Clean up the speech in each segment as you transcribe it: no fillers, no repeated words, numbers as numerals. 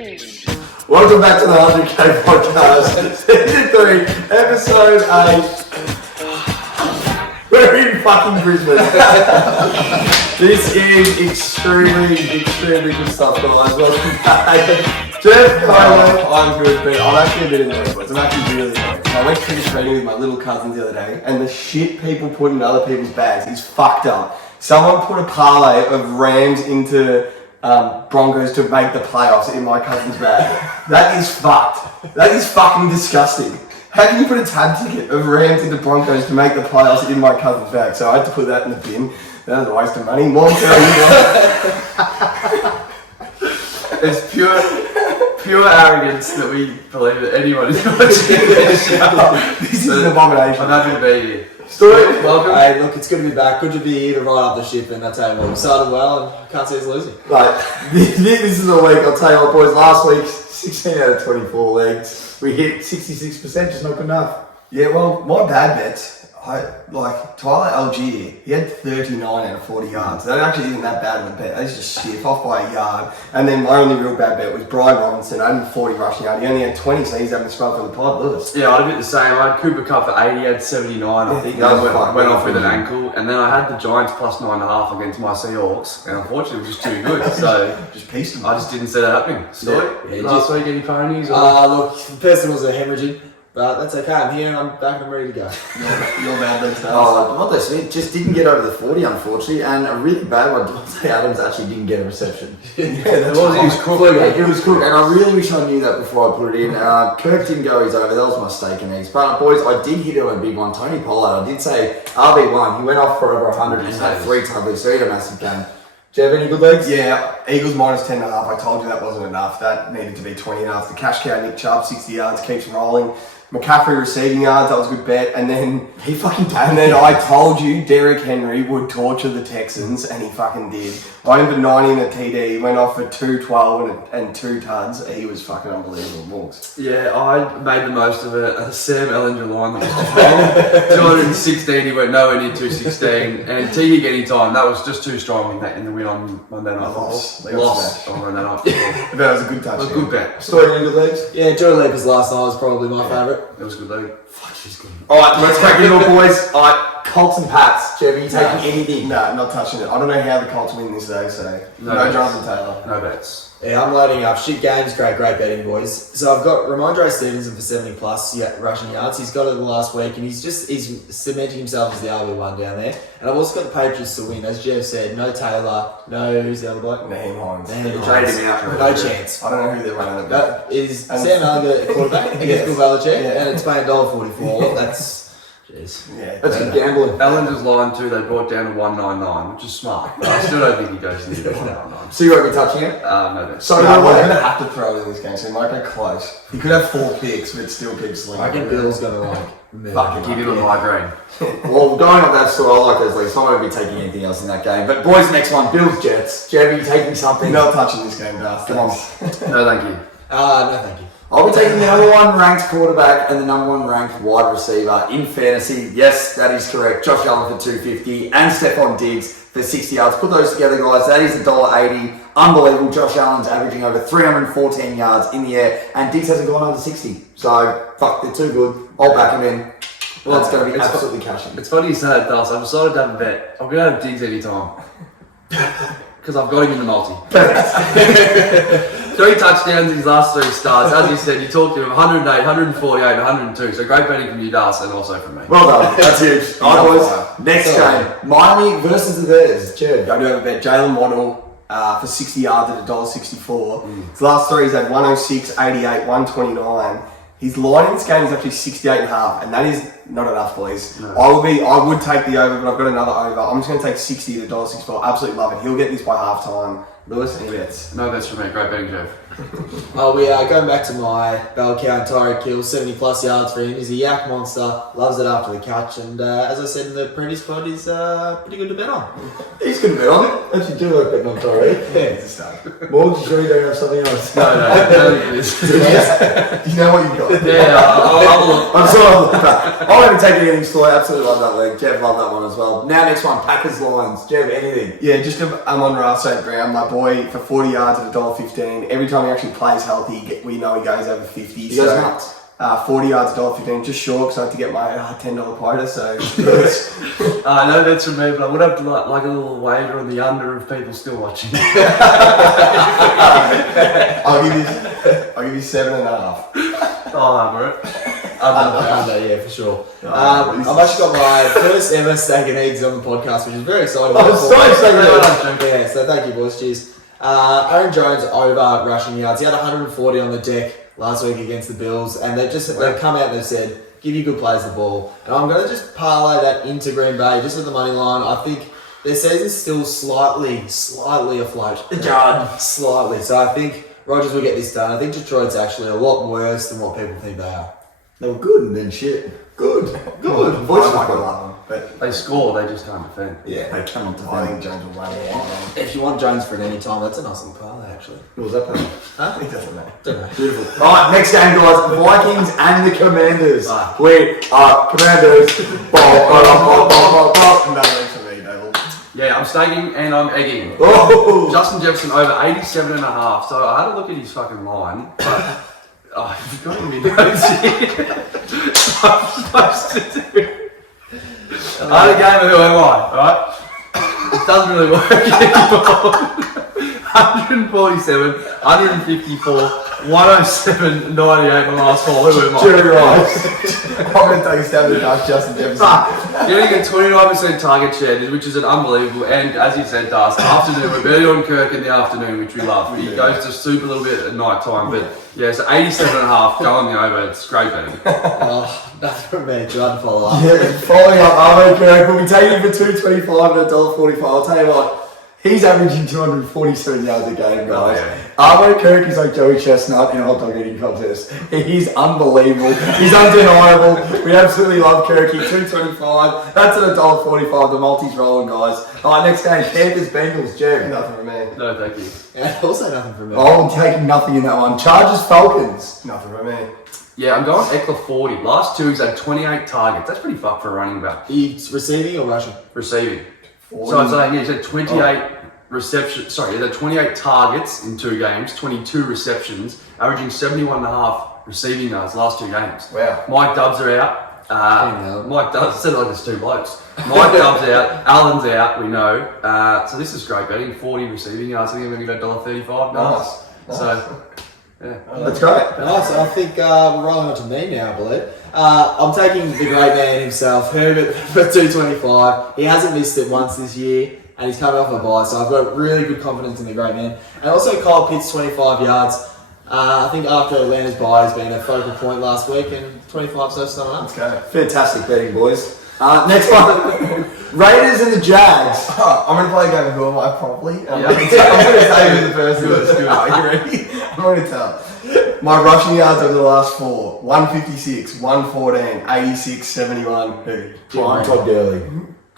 Welcome back to the 100K podcast, season 3, episode 8. We're in fucking Brisbane. This is extremely good stuff, guys. Welcome back. Jeff, I'm good, but I'm actually a bit nervous. I'm actually really nervous. I went trick-or-treating with my little cousins the other day, and the shit people put in other people's bags is fucked up. Someone put a parlay of Rams into Broncos to make the playoffs in my cousin's bag. That is fucked. That is fucking disgusting. How can you put a tab ticket of Rams into Broncos to make the playoffs in my cousin's bag? So I had to put that in the bin. That was a waste of money. More It's pure arrogance that we believe that anyone is watching this show. This is an abomination. I'm happy to be here. Story, welcome. Hey, look, it's good to be back. Good to be here to ride up the ship, and I tell you what, we started well, and can't see us losing. Like, this is the week. I'll tell you what, boys. Last week, 16 out of 24 legs. We hit 66%, just not good enough. Yeah, well, my bad bets. Tyler Algier, he had 39 out of 40 yards. That actually isn't that bad of a bet. That is just shit, off by a yard. And then my only real bad bet was Brian Robinson, only 40 rushing yards. He only had 20, so he's having to spell for the pod. Lewis. Yeah, I did the same. I had Cooper Cup for 80, he had 79, I think. That went off with an ankle. And then I had the Giants plus 9.5 against my Seahawks, and unfortunately it was just too good. So just pieced him. I just didn't see that happening. Last week, any ponies? Look, the person was a hemorrhaging. But that's okay, I'm here and I'm back and I'm ready to go. You're bad then, Devontae Smith just didn't get over the 40, unfortunately, and a really bad one. Devontae Adams actually didn't get a reception. He was cooked. It was cooked, and I really wish I knew that before I put it in. Kirk didn't go his over, that was my mistake in these. But boys, I did hit on a big one. Tony Pollard, I did say RB1, he went off for over 100, he's had 3 tumbles, so he had a massive game. Do you have any good legs? Yeah, Eagles minus 10.5. I told you that wasn't enough. That needed to be 20.5. The cash cow Nick Chubb, 60 yards, keeps rolling. McCaffrey receiving yards, that was a good bet. And then I told you Derrick Henry would torture the Texans, and he fucking did. I for 90 in a TD, he went off for 212 and 2 tuds. He was fucking unbelievable, Morgs. Yeah, I made the most of a Sam Ellinger line that was just wrong. 216, he went nowhere near 216. And TD anytime, that was just too strong in the win on Monday Night Football. Lost on Monday Night Football. That was a good touch. A good bet. Story any good legs? Yeah, Joe Lakers last night was probably my favourite. It was a good league. Fuck, she's good. Alright, let's crack into it, boys. Alright, Colts and Pats. Jeff, are you taking anything? No, not touching it. I don't know how the Colts win this day, so no Jonathan Taylor. No bets. Yeah, I'm loading up. Shit games, great betting, boys. So I've got Ramondre Stevenson for 70 plus rushing yards. He's got it the last week, and he's cementing himself as the RB1 down there. And I've also got the Patriots to win. As Jeff said, no Taylor, no, who's the other bloke? Naheem Hines. Trade him out. No chance. I don't know who they're running at. That is Sam Allen, quarterback against Bill Belichick, and it's paying $1.44. That's... Jeez. Yeah, that's good gambling. Ellinger's line too, they brought down to 199, which is smart. But I still don't think he goes near 199. So you won't be touching it? No bets. So we're going to have to throw it in this game, so he might go close. He could have 4 picks, but still keep slinging. I reckon Bill's going to fucking give you a migraine. Well, going on that story, I like those leagues. So I won't be taking anything else in that game. But boys, next one, Bills Jets. Jeremy, you taking something? Not touching this game, Darth. Come on. No, thank you. No, thank you. I'll be taking the number 1 ranked quarterback and the number 1 ranked wide receiver in fantasy. Yes, that is correct. Josh Allen for 250 and Stephon Diggs for 60 yards. Put those together, guys. That is $1.80. Unbelievable. Josh Allen's averaging over 314 yards in the air, and Diggs hasn't gone over 60. So, fuck, they're too good. I'll back him in. Well, that's going to be absolutely cashing. It's funny you say that, Dust. I've decided to have a bet. I'm going to have Diggs any time. Because I've got him in the multi. 3 touchdowns in his last 3 starts. As you said, you talked to him 108, 148, 102. So great betting from you, Das, and also from me. Well done. That's huge. All right, boys. Next game. Miami versus the Bears. Jared. I do have a bet. Jalen Waddle for 60 yards at $1.64. His last 3 he's had 106, 88, 129. His line in this game is actually 68.5, and that is not enough, boys. No. I would take the over, but I've got another over. I'm just going to take 60 at $1.64. Absolutely love it. He'll get this by half time. Lewis, any bets? No bets for me. Great betting, Jeff. We are going back to my bell count. Tyreek Hill, 70 plus yards for him. He's a yak monster. Loves it after the catch. And as I said in the previous pod, he's pretty good to bet on. He's good to bet on it. Actually, do like betting on Tyreek. Yeah, he's a star. More than sure you don't have something else. No, it is. Do you know what you've got? Yeah, I'll I'm sort of back. I won't take anything story. Absolutely love that league. Jeff loved that one as well. Now, next one, Packers Lions. Jeff, anything? Yeah, just Amon-Ra St. Brown, my boy, for 40 yards at $1.15. Every time he he actually plays healthy. We know he goes over 50. He goes nuts. 40 yards, $1.15, just short because I have to get my $10 quota. So No bets from me, but I would have to like a little wager on the under if people still watching. I'll give you 7.5. I'll hammer it. Under, yeah, for sure. I've actually got my first ever steak and eggs on the podcast, which is very exciting. I'm so excited. Yeah, so thank you, boys. Cheers. Aaron Jones over rushing yards. He had 140 on the deck last week against the Bills, and they've come out and they've said, give you good players the ball. And I'm going to just parlay that into Green Bay, just with the money line. I think their season's still slightly afloat. God. Slightly. So I think Rodgers will get this done. I think Detroit's actually a lot worse than what people think they are. They were good and then shit. Good. Voice like them. But They score, they just can't defend. yeah, They cannot defend. I think Jones will win it. If you want Jones for it any time, that's a nice little parlay, actually. What was that play? Huh? It doesn't matter. Don't know. Beautiful. Alright, next game, guys. The Vikings and the Commanders. We are Commanders. Another one for me, Dale. Yeah, I'm staking and I'm egging. Oh! Justin Jefferson over 87.5. So I had a look at his fucking line. But, you've got me notes here. I'm supposed to do. I had a game of who am I, right? It doesn't really work anymore. 147, 154, 107, 98 in the last four. Who am I? Jerry Rice. I'm going to take a stab at the dark Justin Jefferson. Getting a 29% target share, which is an unbelievable, and as you said, Das, afternoon, we're barely on Kirk in the afternoon, which we love. He goes to soup a little bit at night time, but yeah, so 87.5, go on the over, it's great betting. Nothing from me. Trying to follow up. Yeah, following up, Arvo Kirk will be taking for $2.25 and $1.45. I'll tell you what, he's averaging 247 yards a game, guys. Oh, yeah. Arvo Kirk is like Joey Chestnut in a hot dog eating contest. He's unbelievable. He's undeniable. We absolutely love Kirky. $2.25. That's at $1.45. The multi's rolling, guys. All right, next game, Panthers Bengals. Jerry. Nothing for me. No, thank you. And also nothing from me. Oh, I'm taking nothing in that one. Chargers Falcons. Nothing for me. Yeah, I'm going Eckler 40. Last two, he's had 28 targets. That's pretty fucked for a running back. He's receiving or rushing? Receiving. So I'm saying, yeah, he's had 28 receptions. Sorry, he's had 28 targets in 2 games, 22 receptions, averaging 71.5 receiving yards last 2 games. Wow. Mike Dubs are out. hell. Mike Dubs, said it like there's 2 blokes. Mike Dubs out, Allen's out, we know. So this is great betting. 40 receiving yards. I think I'm going to go $1.35. Nice. So, yeah. That's great. Nice. I think we're rolling on to me now, I believe. I'm taking the great man himself, Herbert, for $2.25. He hasn't missed it once this year, and he's coming off a bye, so I've got really good confidence in the great man. And also Kyle Pitts, 25 yards. I think after Atlanta's bye has been a focal point last week, and 25 so starting up. Let's go. Fantastic betting, boys. Next one. Raiders and the Jags. I'm going to play a game of Who Am I properly. I'm Yeah. going to say who the person is. Are you ready? I'm going to tell. My rushing yards over the last 4. 156, 114, 86, 71. Who? Todd Gurley.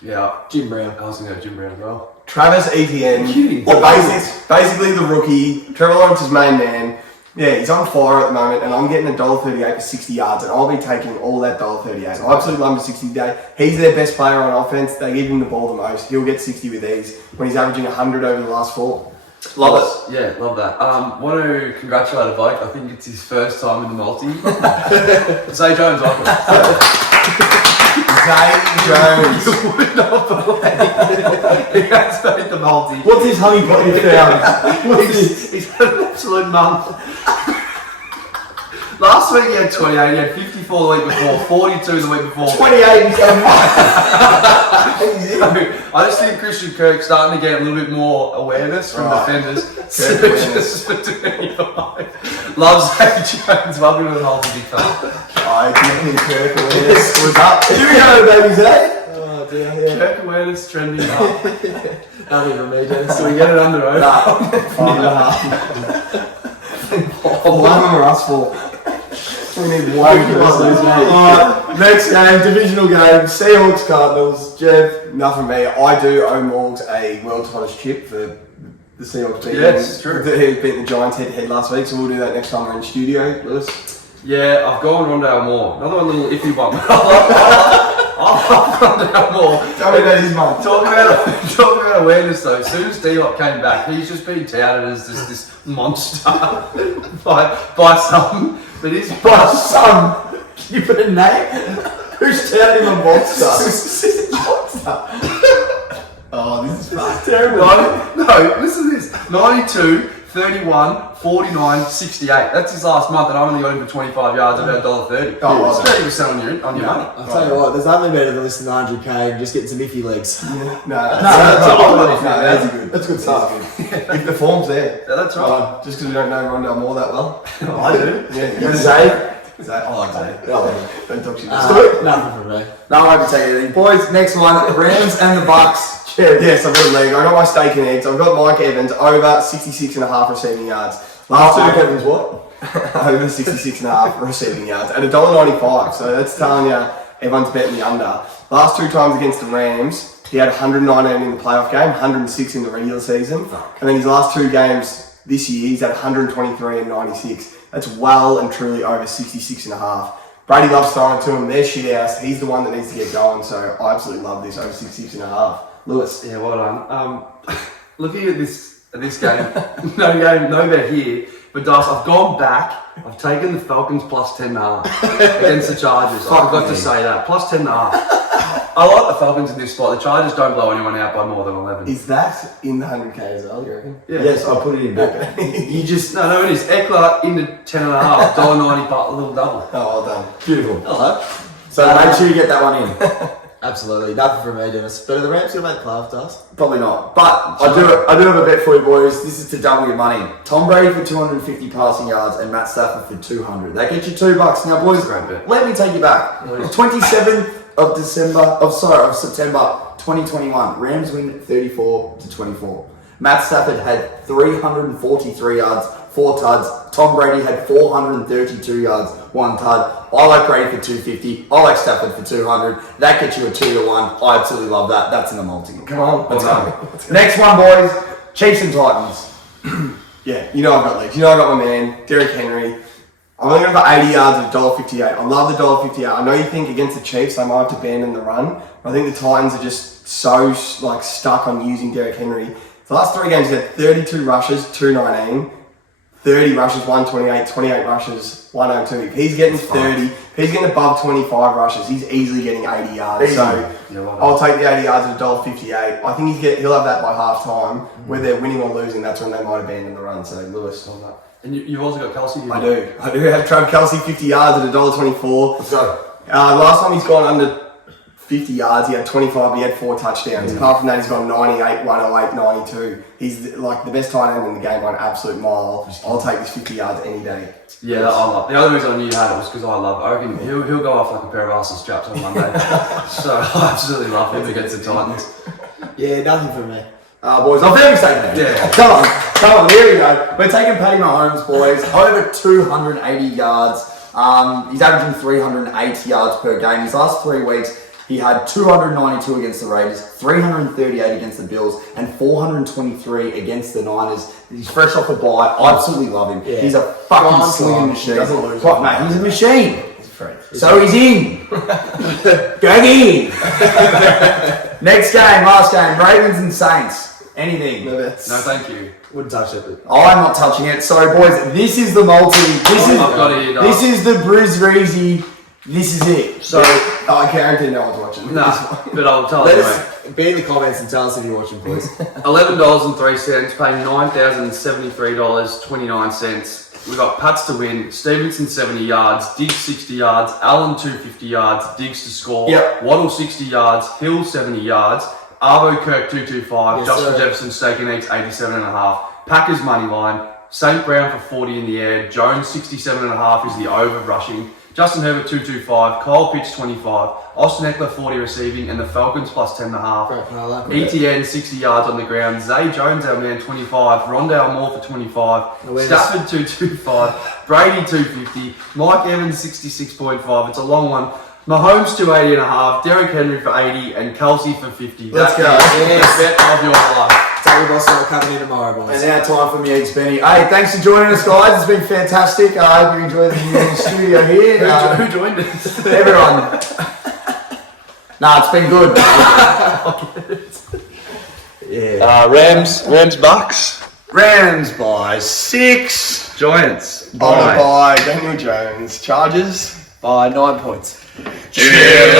Yeah. Jim Brown. I was going to go Jim Brown as well. Travis Etienne. Kidding. Basically the rookie. Trevor Lawrence's main man. Yeah, he's on fire at the moment, and I'm getting $1.38 for 60 yards, and I'll be taking all that $1.38. I absolutely love him for 60 today. He's their best player on offense. They give him the ball the most. He'll get 60 with ease when he's averaging 100 over the last 4. Love it. Yeah, love that. Want to congratulate a bloke. I think it's his first time in the multi. Zay Jones, welcome. Zay Jones. You would not believe he has made the multi. What's his honey pot you found? He's had an absolute month. Last week he had 28, he had 54 the week before, 42 the week before. 28 he's done I just think Christian Kirk's starting to get a little bit more awareness from defenders. Kirk awareness. For 25. Loves Zay Jones. Welcome to the multi big fan. I give Kirk awareness. What's up? Here we go, baby Zay. Oh dear, yeah. Kirk awareness trending up. Nothing from me, Dennis. So we get it under over. One of them are us 4. We need one person. Alright, next game, divisional game, Seahawks Cardinals. Jeff. Nothing me. I do owe Morgs a world's hottest chip for the Seahawks beating. Yes, true. He beat the Giants head to head last week, so we'll do that next time we're in studio, Lewis. Yeah, I've gone Rondale Moore. Another little iffy one. I'll find out more. Tell me that is mine. Talking about awareness though, as soon as D-Hop came back, he's just been touted as this monster by some. But he's By some. Can you put a name? Who's turning him a monster? Oh, this is fucked. Terrible. No, listen to this. 92, 31, 49, 68. That's his last month, and I only got him for 25 yards at about $1.30. Oh, It's 30% on your money. I'll tell you what, there's nothing better than listening to 100k and just getting some iffy legs. No, That's good. That's good stuff. If the form's there. Yeah, that's right. Just because we don't know Rondell Moore that well. I do. Yeah, You say? I like Zay. Don't talk shit. Nothing from me. No, I won't take anything. Boys, next one, the Rams and the Bucks. Cheers. Yes, I've got a leg. I got my steak and eggs. I've got Mike Evans over 66.5 receiving yards. Mike Evans what? Over 66.5 receiving yards at $1.95. So that's telling you everyone's betting the under. Last 2 times against the Rams, he had 119 in the playoff game, 106 in the regular season. And then his last 2 games this year, he's at 123 and 96. That's well and truly over 66.5. Brady loves throwing to him. They're shit house. He's the one that needs to get going. So I absolutely love this over 66.5. Lewis. Yeah, well done. Looking at this game, no bet here. But Dice, I've gone back. I've taken the Falcons plus 10.5 against the Chargers. I forgot to say that. Plus 10.5. I like the Falcons in this spot. The Chargers don't blow anyone out by more than 11. Is that in the 100k as well, you reckon? Yeah. Yes, I'll put it in back. You just... No, it is. Eckler into 10.5. $1.90 but a little double. Oh, well done. Beautiful. Hello. So make sure you get that one in. Absolutely. Nothing from me, Dennis. But are the Rams going to make the playoff, Dust? Probably not. But I do have a bet for you boys. This is to double your money. Tom Brady for 250 passing yards and Matt Stafford for 200. That gets you $2. Now boys, Great bet. let me take you back. 27th of September 2021. Rams win 34-24. Matt Stafford had 343 yards, 4 tuds. Tom Brady had 432 yards, 1 tud. I like Brady for 250. I like Stafford for 200. That gets you a 2-1. I absolutely love that. That's in the multi. Come on. Let's go. Next one, boys. Chiefs and Titans. Yeah, you know I've got legs. You know I've got my man, Derrick Henry. I'm only going for 80 yards at $1.58. I love the $1.58. I know you think against the Chiefs they might have to abandon the run, but I think the Titans are just so stuck on using Derrick Henry. The last 3 games he had 32 rushes, 219, 30 rushes, 128, 28 rushes, 102. If he's getting 30, if he's getting above 25 rushes, he's easily getting 80 yards. Easy. So I'll take the 80 yards at $1.58. I think he'll have that by half time. Whether they're winning or losing, that's when they might abandon the run. So Lewis on that. And you've also got Kelsey. I do have Trav Kelsey 50 yards at $1.24. Let's go. Last time he's gone under 50 yards, he had 25, but he had 4 touchdowns. Apart from that, he's gone 98, 108, 92. He's like the best tight end in the game by an absolute mile. I'll take this 50 yards any day. Yeah, I love. The only reason I knew you had it was because I love. I reckon he'll go off like a pair of arsenal straps on Monday. So I absolutely love him against the Titans. Yeah, nothing from me. Boys, I'm very excited. Yeah. Come on, here we go. We're taking Paddy Mahomes, boys. Over 280 yards. He's averaging 380 yards per game. His last 3 weeks, he had 292 against the Raiders, 338 against the Bills, and 423 against the Niners. He's fresh off a bye. I absolutely love him. Yeah. He's a fucking slinging machine. He doesn't lose. What, mate? He's a machine. He's a freak. So he's in. Going in. Next game, last game, Ravens and Saints. Anything? No bets. No, thank you. Wouldn't touch it, but... I'm not touching it. So, boys, this is the multi. I've got it here, Doug. This is the Briz Reezy. This is it. So, I guarantee no one's watching. No, but I'll tell Let you us be in the comments and tell us if you're watching, please. $11.03, paying $9,073.29. We got Pats to win, Stevenson 70 yards, Diggs 60 yards, Allen 250 yards, Diggs to score, Yep. Waddle 60 yards, Hill 70 yards, Arvo Kirk 225, Yes, Justin sir. Jefferson steak and eggs 87.5, Packers money line, St. Brown for 40 in the air, Jones 67.5 is the over rushing, Justin Herbert 225, Kyle Pitts 25, Austin Eckler 40 receiving, and the Falcons plus 10.5. Great parlay. ETN 60 yards on the ground, Zay Jones our man 25, Rondale Moore for 25, Awareness. Stafford 225, Brady 250, Mike Evans 66.5, it's a long one, Mahomes 280.5, Derrick Henry for 80, and Kelsey for 50. Let's go. Yes. Bet of your life. Tell your boss I'm coming in tomorrow, boys. and now time for me, Eggs Benny. Hey, thanks for joining us, guys. It's been fantastic. I hope you enjoyed the new studio here. Who joined us? Everyone. Nah, it's been good. Yeah. Rams, Bucks. Rams by 6. Giants. By Daniel Jones. Chargers. By 9 points. Cheers.